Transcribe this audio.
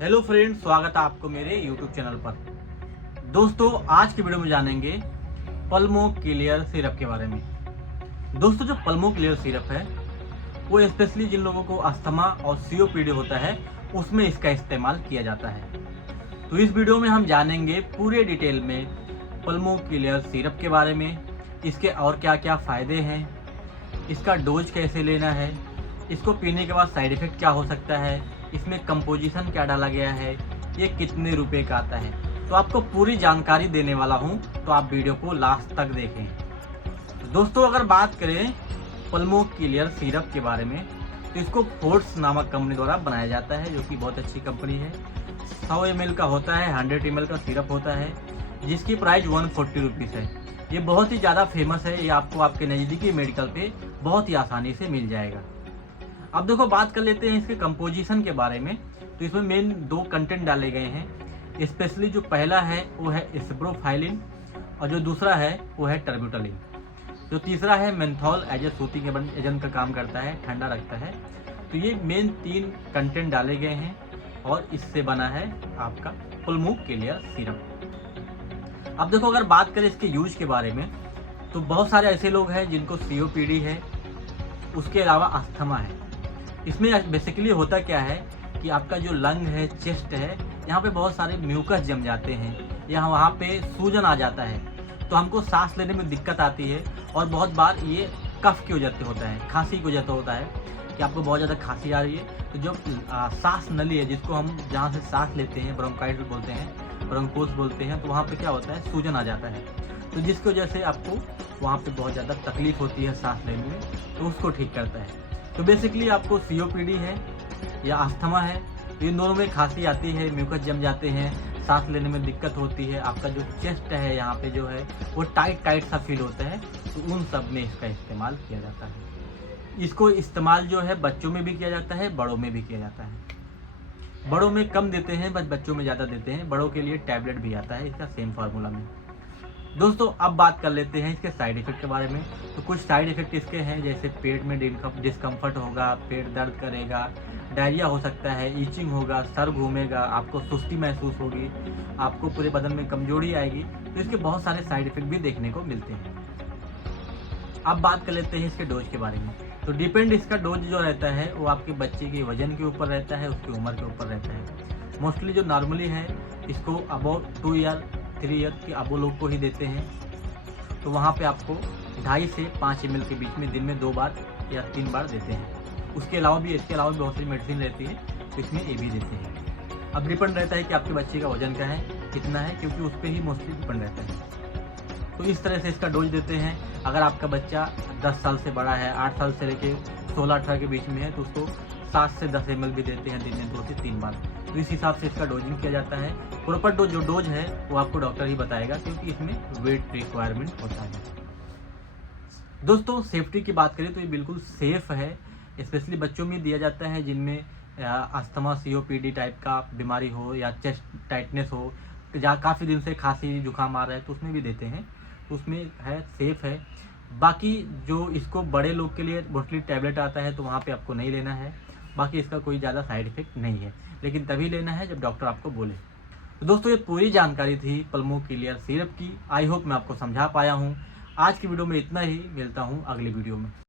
Hello friends, स्वागत है आपको मेरे यूट्यूब चैनल पर। दोस्तों, आज की वीडियो में जानेंगे पल्मो क्लियर सिरप के बारे में। दोस्तों, जो पल्मो क्लियर सिरप है वो स्पेशली जिन लोगों को अस्थमा और सीओपीडी होता है उसमें इसका इस्तेमाल किया जाता है। तो इस वीडियो में हम जानेंगे पूरे डिटेल में पल्मो क्लियर सिरप के बारे में, इसके और क्या क्या फ़ायदे हैं, इसका डोज कैसे लेना है, इसको पीने के बाद साइड इफ़ेक्ट क्या हो सकता है, इसमें कंपोजिशन क्या डाला गया है, ये कितने रुपए का आता है। तो आपको पूरी जानकारी देने वाला हूँ, तो आप वीडियो को लास्ट तक देखें। तो दोस्तों, अगर बात करें पल्मो क्लियर सिरप के बारे में, तो इसको फोर्स नामक कंपनी द्वारा बनाया जाता है, जो कि बहुत अच्छी कंपनी है। 100 ml का होता है, 100 ml का सिरप होता है, जिसकी प्राइस 140 रुपीज़ है। ये बहुत ही ज़्यादा फेमस है, ये आपको आपके नज़दीकी मेडिकल पे बहुत ही आसानी से मिल जाएगा। अब देखो, बात कर लेते हैं इसके कंपोजिशन के बारे में। तो इसमें मेन 2 कंटेंट डाले गए हैं। स्पेशली जो पहला है वो है एस्प्रोफाइलिन और जो दूसरा है वो है टर्ब्यूटलिन। जो तीसरा है menthol, as a soothing agent का काम करता है, ठंडा रखता है। तो ये मेन 3 कंटेंट डाले गए हैं और इससे बना है आपका पल्मो क्लियर सिरप। अब देखो, अगर बात करें इसके यूज के बारे में, तो बहुत सारे ऐसे लोग हैं जिनको सीओपीडी है, उसके अलावा अस्थमा है। इसमें बेसिकली होता क्या है कि आपका जो लंग है, चेस्ट है, यहाँ पे बहुत सारे म्यूकस जम जाते हैं, यहाँ वहाँ पे सूजन आ जाता है, तो हमको सांस लेने में दिक्कत आती है। और बहुत बार ये कफ की वजह से होता है, खांसी की वजह से होता है कि आपको बहुत ज़्यादा खांसी आ रही है। तो जो सांस नली है, जिसको हम जहाँ से सांस लेते हैं ब्रोंकाइटिस बोलते हैं, ब्रोंकोस बोलते हैं, तो वहाँ पे क्या होता है, सूजन आ जाता है। तो जिसकी वजह से आपको वहाँ पे बहुत ज़्यादा तकलीफ होती है सांस लेने में, तो उसको ठीक करता है। तो बेसिकली आपको सीओपीडी है या अस्थमा है, तो इन दोनों में खांसी आती है, म्यूकस जम जाते हैं, सांस लेने में दिक्कत होती है, आपका जो चेस्ट है यहाँ पे जो है वो टाइट सा फील होता है, तो उन सब में इसका इस्तेमाल किया जाता है। इसको इस्तेमाल जो है बच्चों में भी किया जाता है, बड़ों में भी किया जाता है। बड़ों में कम देते हैं, बस बच्चों में ज़्यादा देते हैं। बड़ों के लिए टैबलेट भी आता है इसका सेम फार्मूला में। दोस्तों, अब बात कर लेते हैं इसके साइड इफ़ेक्ट के बारे में। तो कुछ साइड इफ़ेक्ट इसके हैं, जैसे पेट में डिस्कम्फर्ट होगा, पेट दर्द करेगा, डायरिया हो सकता है, ईचिंग होगा, सर घूमेगा, आपको सुस्ती महसूस होगी, आपको पूरे बदन में कमजोरी आएगी। तो इसके बहुत सारे साइड इफ़ेक्ट भी देखने को मिलते हैं। अब बात कर लेते हैं इसके डोज के बारे में। तो डिपेंड इसका डोज जो रहता है वो आपके बच्चे के वजन के ऊपर रहता है, उसकी उम्र के ऊपर रहता है। मोस्टली जो नॉर्मली है इसको अबाउट 2 ईयर 3 ईयर के अबो लोग को ही देते हैं। तो वहाँ पे आपको 2.5 से 5 ml के बीच में दिन में 2 बार या 3 बार देते हैं। उसके अलावा भी बहुत सारी मेडिसिन रहती है, तो इसमें ये भी देते हैं। अब डिपेंड रहता है कि आपके बच्चे का वजन क्या है, कितना है, क्योंकि उस पर ही मोस्टली डिपेंड रहता है। तो इस तरह से इसका डोज देते हैं। अगर आपका बच्चा 10 साल से बड़ा है, 8 साल से लेके 16-18 के बीच में है, तो उसको 7 से 10 ml भी देते हैं दिन में 2 से 3 बार। तो इस हिसाब से इसका डोजिंग किया जाता है। प्रॉपर जो डोज है वो आपको डॉक्टर ही बताएगा, क्योंकि इसमें वेट रिक्वायरमेंट होता है। दोस्तों, सेफ्टी की बात करें तो ये बिल्कुल सेफ है। स्पेशली बच्चों में दिया जाता है जिनमें अस्थमा, सीओपीडी टाइप का बीमारी हो या चेस्ट टाइटनेस हो, जहाँ काफ़ी दिन से खांसी जुकाम आ रहा है, तो उसमें भी देते हैं। तो उसमें है, सेफ है। बाकी जो इसको बड़े लोग के लिए मोस्टली टैबलेट आता है, तो वहाँ पे आपको नहीं लेना है। बाकी इसका कोई ज़्यादा साइड इफेक्ट नहीं है, लेकिन तभी लेना है जब डॉक्टर आपको बोले। तो दोस्तों, ये पूरी जानकारी थी पल्मो क्लियर सिरप की। आई होप मैं आपको समझा पाया हूँ। आज की वीडियो में इतना ही, मिलता हूँ अगली वीडियो में।